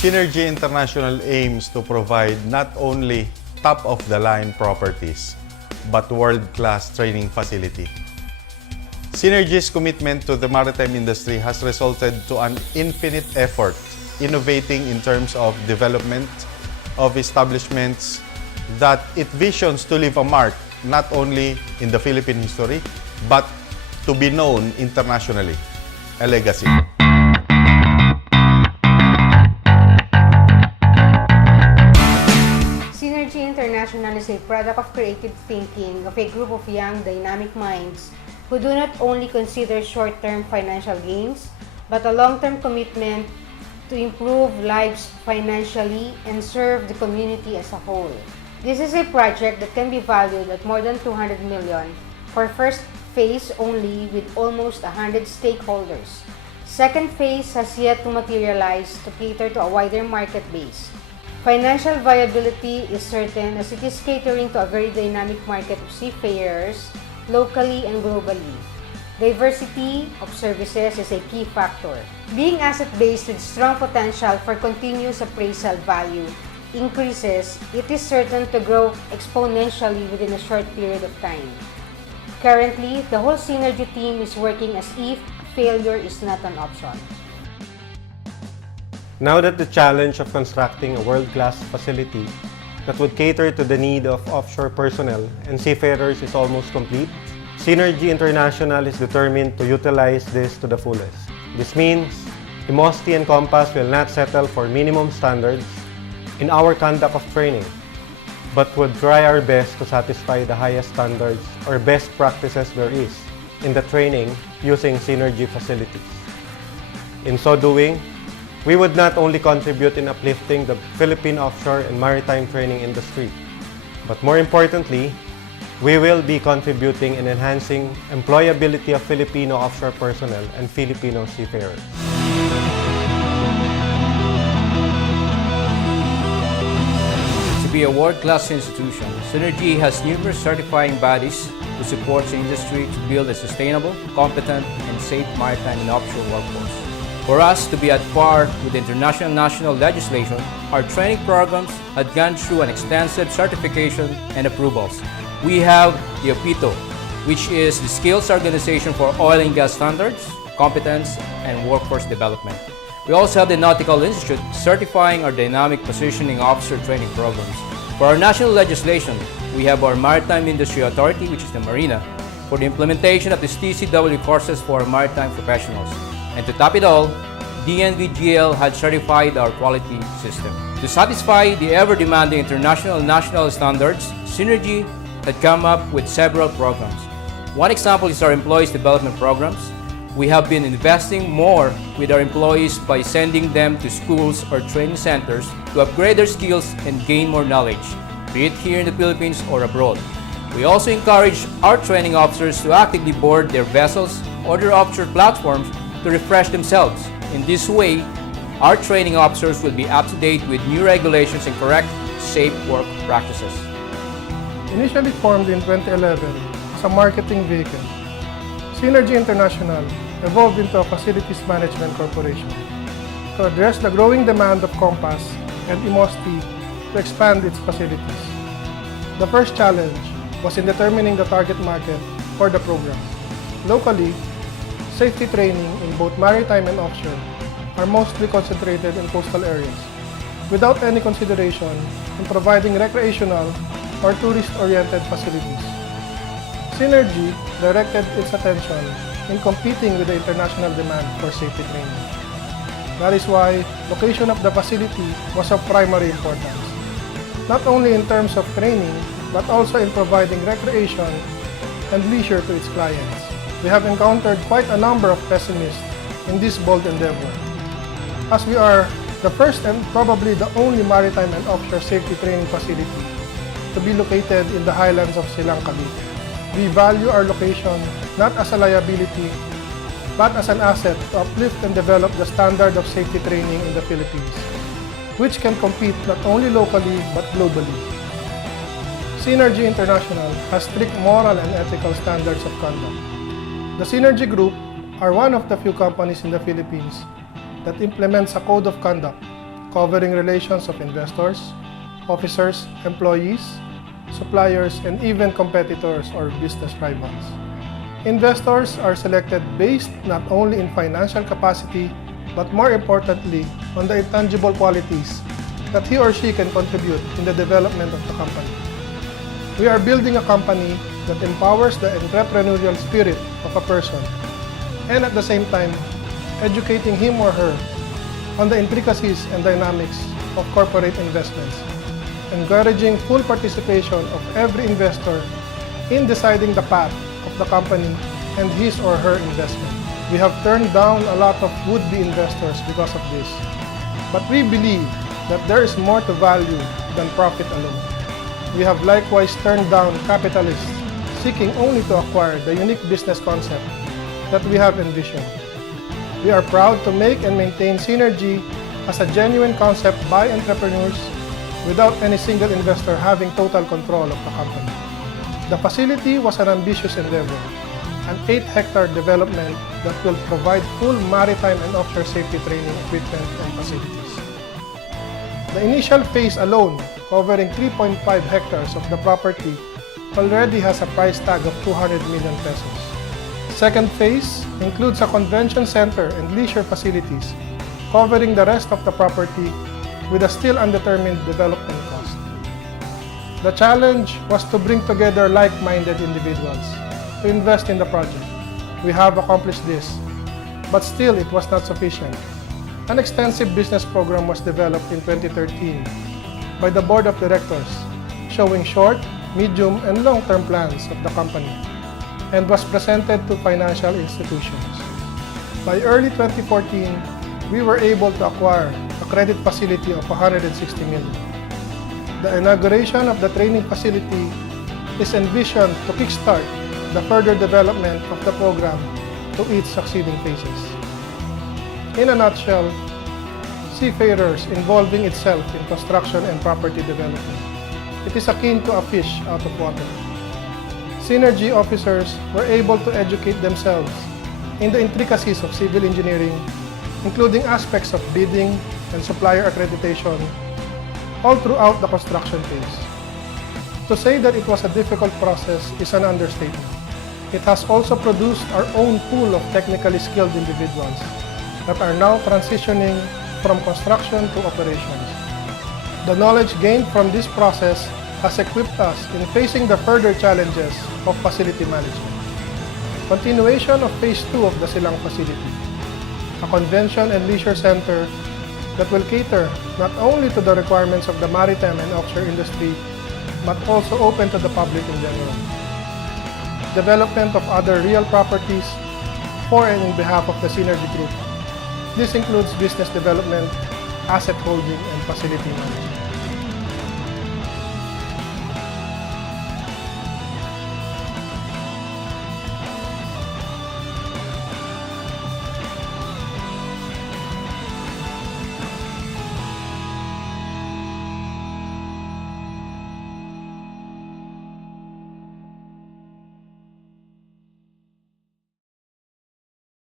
CNERGY International aims to provide not only top-of-the-line properties, but world-class training facility. CNERGY's commitment to the maritime industry has resulted to an infinite effort innovating in terms of development of establishments that it visions to leave a mark not only in the Philippine history, but to be known internationally, a legacy. CNERGY International is a product of creative thinking of a group of young, dynamic minds who do not only consider short-term financial gains, but a long-term commitment to improve lives financially and serve the community as a whole. This is a project that can be valued at more than 200 million for first phase only, with almost 100 stakeholders. Second phase has yet to materialize to cater to a wider market base. Financial viability is certain as it is catering to a very dynamic market of seafarers, locally and globally. Diversity of services is a key factor. Being asset-based with strong potential for continuous appraisal value increases, it is certain to grow exponentially within a short period of time. Currently, the whole CNERGY team is working as if failure is not an option. Now that the challenge of constructing a world-class facility that would cater to the need of offshore personnel and seafarers is almost complete, CNERGY International is determined to utilize this to the fullest. This means Immosti and Compass will not settle for minimum standards in our conduct of training, but would try our best to satisfy the highest standards or best practices there is in the training using CNERGY facilities. In so doing, we would not only contribute in uplifting the Philippine offshore and maritime training industry, but more importantly, we will be contributing in enhancing employability of Filipino offshore personnel and Filipino seafarers. To be a world-class institution, CNERGY has numerous certifying bodies who support the industry to build a sustainable, competent, and safe maritime and offshore workforce. For us to be at par with international and national legislation, our training programs had gone through an extensive certification and approvals. We have the pt.1, which is the skills organization for oil and gas standards, competence, and workforce development. We also have the Nautical Institute certifying our dynamic positioning officer training programs. For our national legislation, we have our Maritime Industry Authority, which is the Marina, for the implementation of the TCW courses for maritime professionals. And to top it all, DNVGL had certified our quality system. To satisfy the ever-demanding international and national standards, CNERGY had come up with several programs. One example is our employees development programs. We have been investing more with our employees by sending them to schools or training centers to upgrade their skills and gain more knowledge, be it here in the Philippines or abroad. We also encourage our training officers to actively board their vessels or their offshore platforms to refresh themselves. In this way, our training officers will be up to date with new regulations and correct, safe work practices. Initially formed in 2011 as a marketing vehicle, CNERGY International evolved into a facilities management corporation to address the growing demand of Compass and Immosti to expand its facilities. The first challenge was in determining the target market for the program. Locally, safety training in both maritime and offshore are mostly concentrated in coastal areas, without any consideration in providing recreational or tourist-oriented facilities. CNERGY directed its attention in competing with the international demand for safety training. That is why location of the facility was of primary importance, not only in terms of training, but also in providing recreation and leisure to its clients. We have encountered quite a number of pessimists in this bold endeavor, as we are the first and probably the only maritime and offshore safety training facility to be located in the highlands of Silang Cavite. We value our location not as a liability, but as an asset to uplift and develop the standard of safety training in the Philippines, which can compete not only locally but globally. CNERGY International has strict moral and ethical standards of conduct. The CNERGY Group are one of the few companies in the Philippines that implements a code of conduct covering relations of investors, officers, employees, suppliers, and even competitors or business rivals. Investors are selected based not only in financial capacity, but more importantly, on the intangible qualities that he or she can contribute in the development of the company. We are building a company that empowers the entrepreneurial spirit of a person and at the same time, educating him or her on the intricacies and dynamics of corporate investments, encouraging full participation of every investor in deciding the path of the company and his or her investment. We have turned down a lot of would-be investors because of this, but we believe that there is more to value than profit alone. We have likewise turned down capitalists seeking only to acquire the unique business concept that we have envisioned. We are proud to make and maintain CNERGY as a genuine concept by entrepreneurs without any single investor having total control of the company. The facility was an ambitious endeavor, an 8-hectare development that will provide full maritime and offshore safety training equipment and facilities. The initial phase alone, covering 3.5 hectares of the property, already has a price tag of 200 million pesos. Second phase includes a convention center and leisure facilities, covering the rest of the property with a still undetermined development cost. The challenge was to bring together like-minded individuals to invest in the project. We have accomplished this, but still it was not sufficient. An extensive business program was developed in 2013 by the Board of Directors, showing short, medium, and long-term plans of the company, and was presented to financial institutions. By early 2014, we were able to acquire a credit facility of 160 million. The inauguration of the training facility is envisioned to kickstart the further development of the program to its succeeding phases. In a nutshell, seafarers involving itself in construction and property development. It is akin to a fish out of water. CNERGY officers were able to educate themselves in the intricacies of civil engineering, including aspects of bidding and supplier accreditation, all throughout the construction phase. To say that it was a difficult process is an understatement. It has also produced our own pool of technically skilled individuals that are now transitioning from construction to operations. The knowledge gained from this process has equipped us in facing the further challenges of facility management. Continuation of Phase 2 of the Silang facility, a convention and leisure center that will cater not only to the requirements of the maritime and offshore industry, but also open to the public in general. Development of other real properties for and in behalf of the CNERGY Group. This includes business development, asset holding, and facility management.